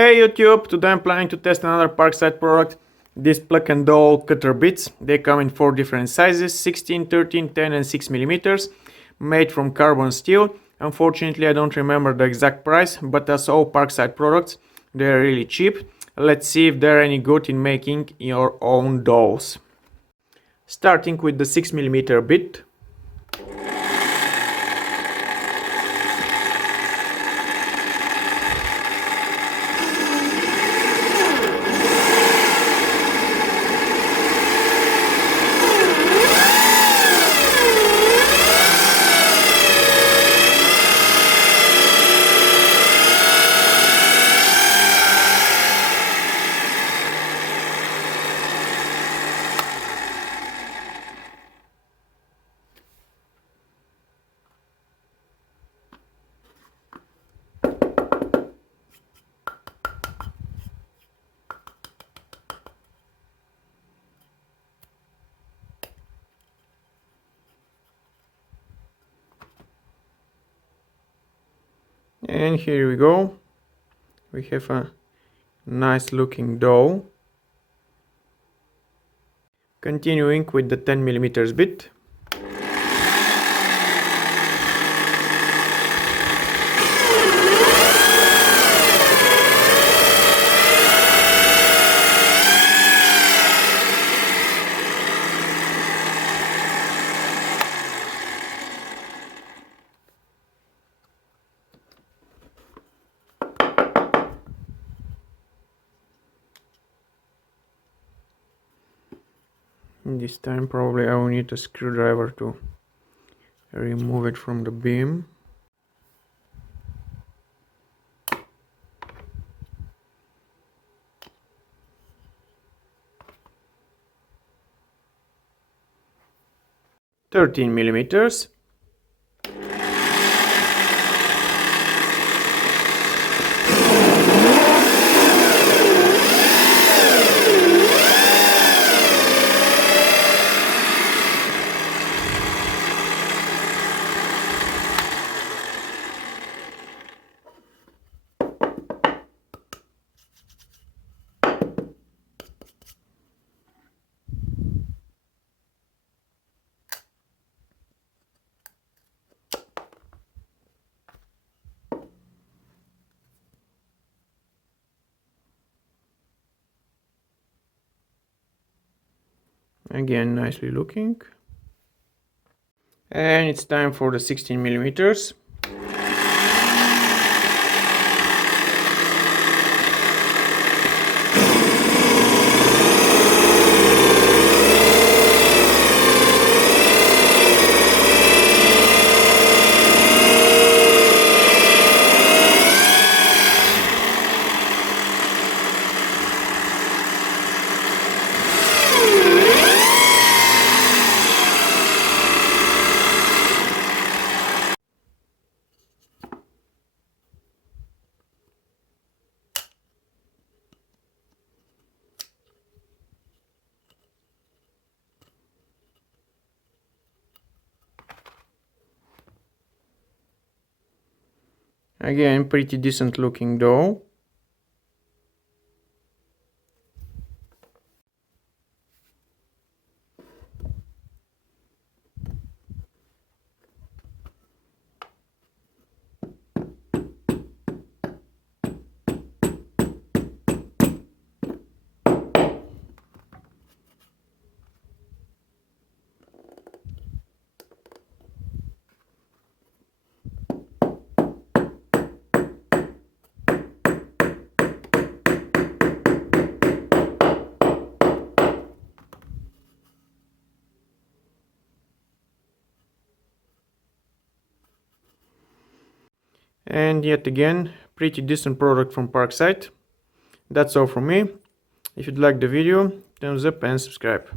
Hey YouTube, today I'm planning to test another Parkside product, these plug and dowel cutter bits. They come in 4 different sizes, 16, 13, 10 and 6 millimeters, made from carbon steel. Unfortunately I don't remember the exact price, but as all Parkside products, they're really cheap. Let's see if they're any good in making your own dowels. Starting with the 6 millimeter bit. And here we go. We have a nice looking dowel. Continuing with the 10 millimeters bit. This time probably I will need a screwdriver to remove it from the beam. "13 millimeters. Again, nicely looking. And it's time for the 16 millimeters. Again, pretty decent looking dowel. And yet again, pretty decent product from Parkside. That's all from me. If you'd like the video, thumbs up and subscribe.